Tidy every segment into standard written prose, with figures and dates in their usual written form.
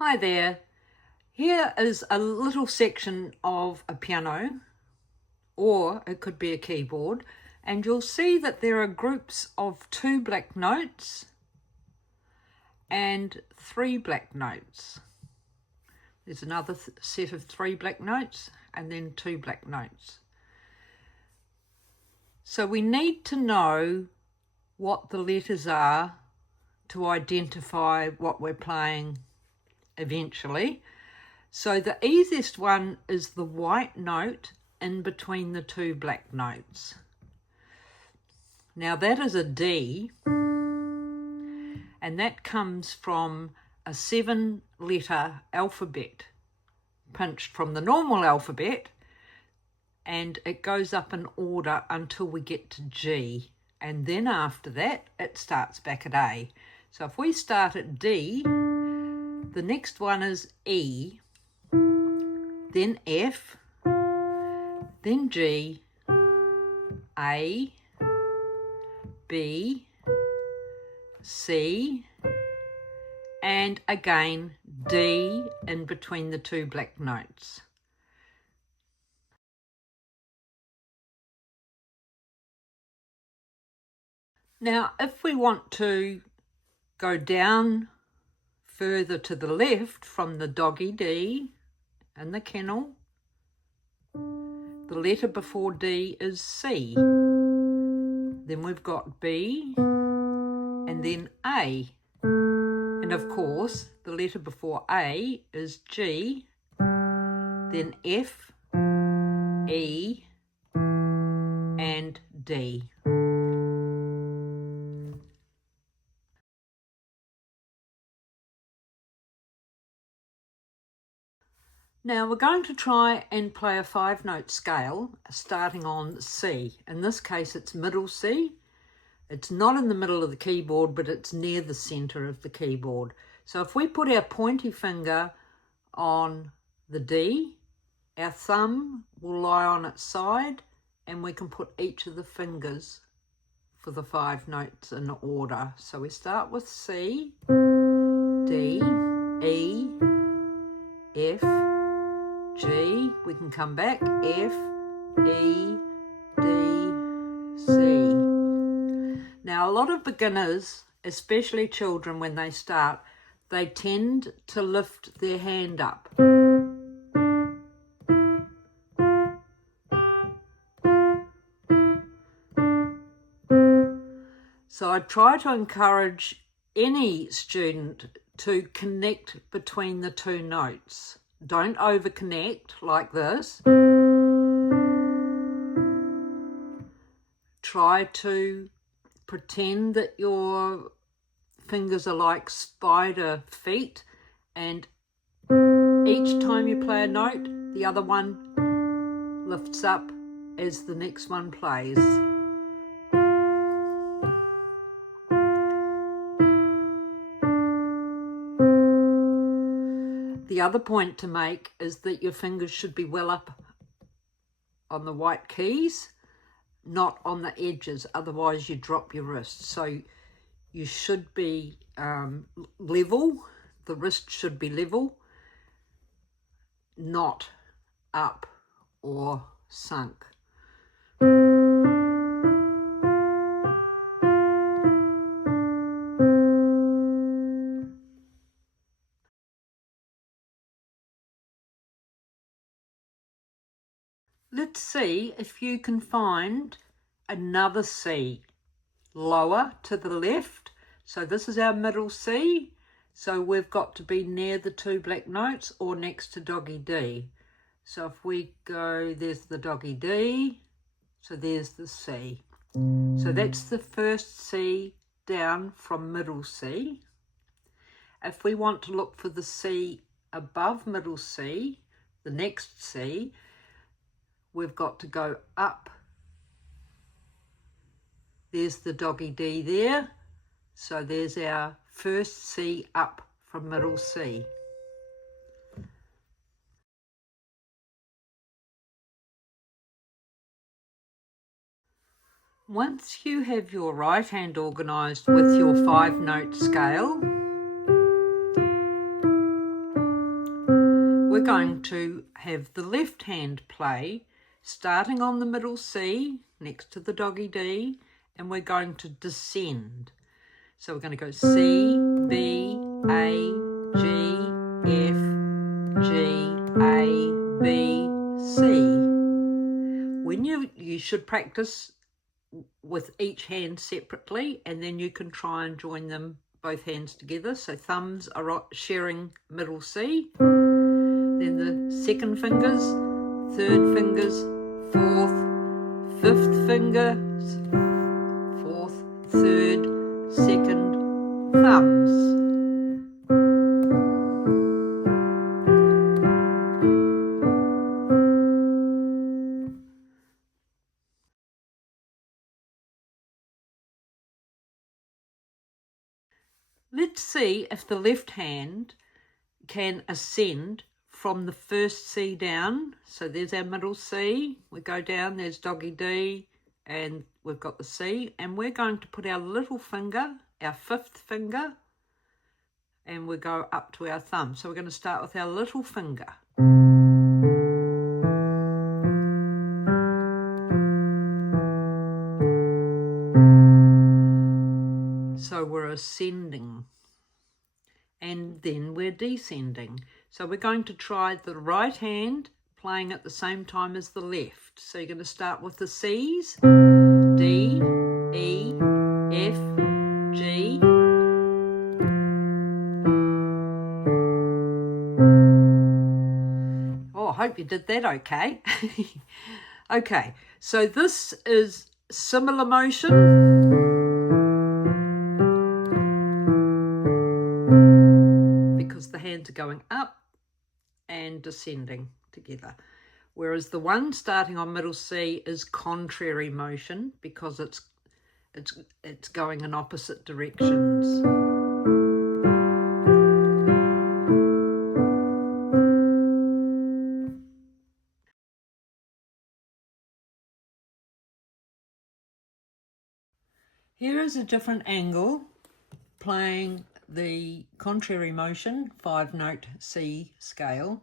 Hi there. Here is a little section of a piano, or it could be a keyboard, and you'll see that there are groups of 2 black notes and 3 black notes. There's another set of 3 black notes and then 2 black notes. So we need to know what the letters are to identify what we're playing eventually. So the easiest one is the white note in between the 2 black notes. Now that is a D, and that comes from a 7-letter alphabet, pinched from the normal alphabet, and it goes up in order until we get to G, and then after that it starts back at A. So if we start at D, the next one is E, then F, then G, A, B, C, and again D in between the 2 black notes. Now, if we want to go down further to the left from the doggy D and the kennel, the letter before D is C. Then we've got B and then A. And of course, the letter before A is G, then F, E, and D. Now we're going to try and play a 5-note scale starting on C. In this case it's middle C. It's not in the middle of the keyboard, but it's near the center of the keyboard. So if we put our pointy finger on the D, our thumb will lie on its side, and we can put each of the fingers for the 5 notes in order. So we start with C, D, E, F, G, we can come back, F, E, D, C. Now a lot of beginners, especially children when they start, they tend to lift their hand up. So I try to encourage any student to connect between the 2 notes. Don't over-connect like this. Try to pretend that your fingers are like spider feet, and each time you play a note, the other one lifts up as the next one plays. The other point to make is that your fingers should be well up on the white keys, not on the edges, otherwise you drop your wrist. So you should be level, the wrist should be level, not up or sunk. Let's see if you can find another C lower to the left. So this is our middle C. So we've got to be near the 2 black notes or next to doggy D. So if we go, there's the doggy D. So there's the C. So that's the first C down from middle C. If we want to look for the C above middle C, the next C, we've got to go up. There's the doggy D there. So there's our first C up from middle C. Once you have your right hand organised with your 5-note scale, going to have the left hand play, starting on the middle C next to the doggy D, and we're going to descend. So we're going to go C, B, A, G, F, G, A, B, C. When you should practice with each hand separately, and then you can try and join them both hands together. So thumbs are sharing middle C, then the second fingers, third fingers, fourth, fifth fingers, fourth, third, second, thumbs. Let's see if the left hand can ascend from the first C down. So there's our middle C. We go down, there's doggy D, and we've got the C. And we're going to put our little finger, our fifth finger, and we go up to our thumb. So we're going to start with our little finger. So we're ascending, and then we're descending. So we're going to try the right hand playing at the same time as the left. So you're going to start with the C's, D, E, F, G. Oh, I hope you did that okay. Okay, so this is similar motion. The hands are going up and descending together, whereas the one starting on middle C is contrary motion because it's going in opposite directions. Here is a different angle playing the contrary motion 5-note C scale.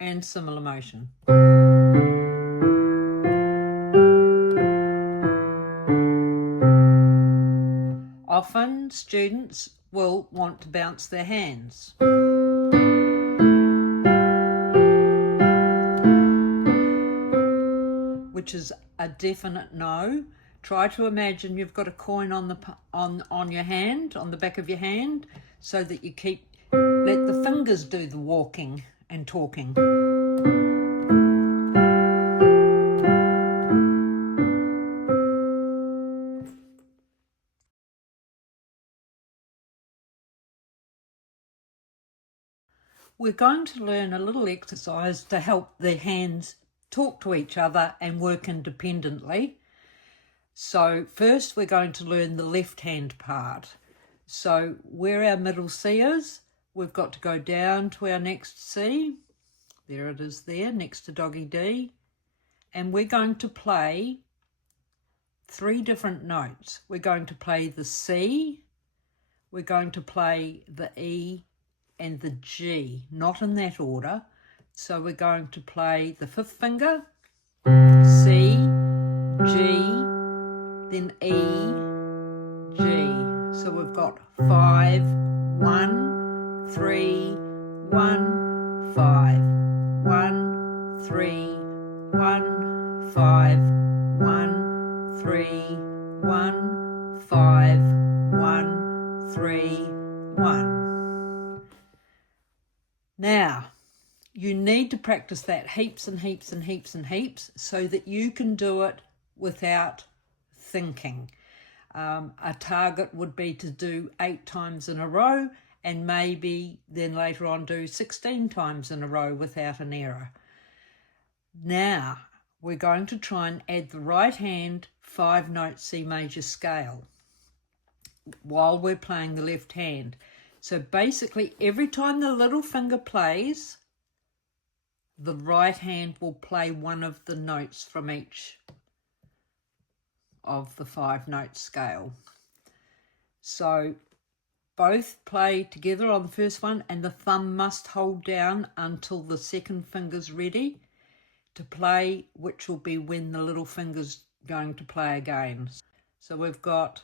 And similar motion. Often students will want to bounce their hands. Which is a definite no. Try to imagine you've got a coin on your hand, on the back of your hand, so that you let the fingers do the walking and talking. We're going to learn a little exercise to help the hands talk to each other and work independently. So first we're going to learn the left hand part. So where our middle C is, we've got to go down to our next C. There it is there, next to doggy D. And we're going to play 3 different notes. We're going to play the C, we're going to play the E and the G, not in that order. So we're going to play the 5th finger, C, G, then E, G. So we've got 5, 1, 3, 1, 5, 1, 3, 1, 5, 1, 3, 1, 5, 1, 3, 1. Now, you need to practice that heaps and heaps and heaps and heaps so that you can do it without thinking. A target would be to do 8 times in a row and maybe then later on do 16 times in a row without an error. Now, we're going to try and add the right hand 5-note C major scale while we're playing the left hand. So basically every time the little finger plays, the right hand will play one of the notes from each of the 5-note scale. So both play together on the first one, and the thumb must hold down until the second finger's ready to play, which will be when the little finger's going to play again. So we've got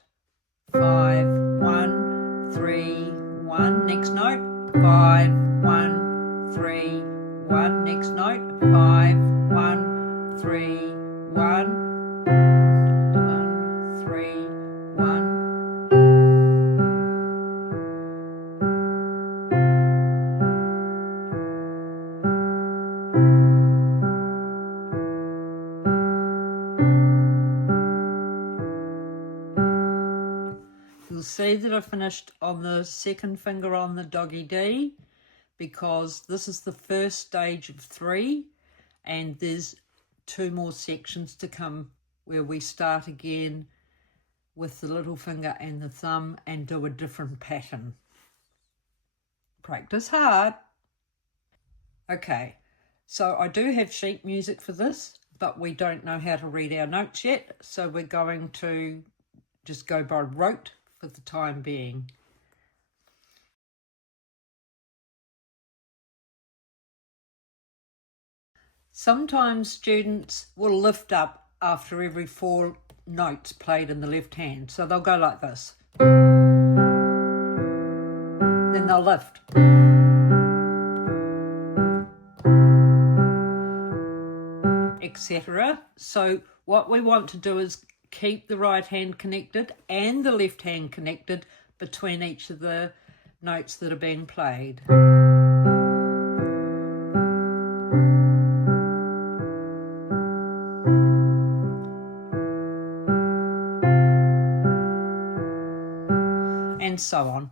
5, 1, 3, 1, next note, 5, 1, 3, 1, next note, 5, 1, 3, 1, 1, 3, 1. You'll see that I finished on the second finger on the doggy D, because this is the first stage of 3 and there's 2 more sections to come where we start again with the little finger and the thumb and do a different pattern. Practice hard. Okay, so I do have sheet music for this, but we don't know how to read our notes yet, so we're going to just go by rote for the time being. Sometimes students will lift up after every 4 notes played in the left hand. So they'll go like this. Then they'll lift. Etc. So what we want to do is keep the right hand connected and the left hand connected between each of the notes that are being played. And so on.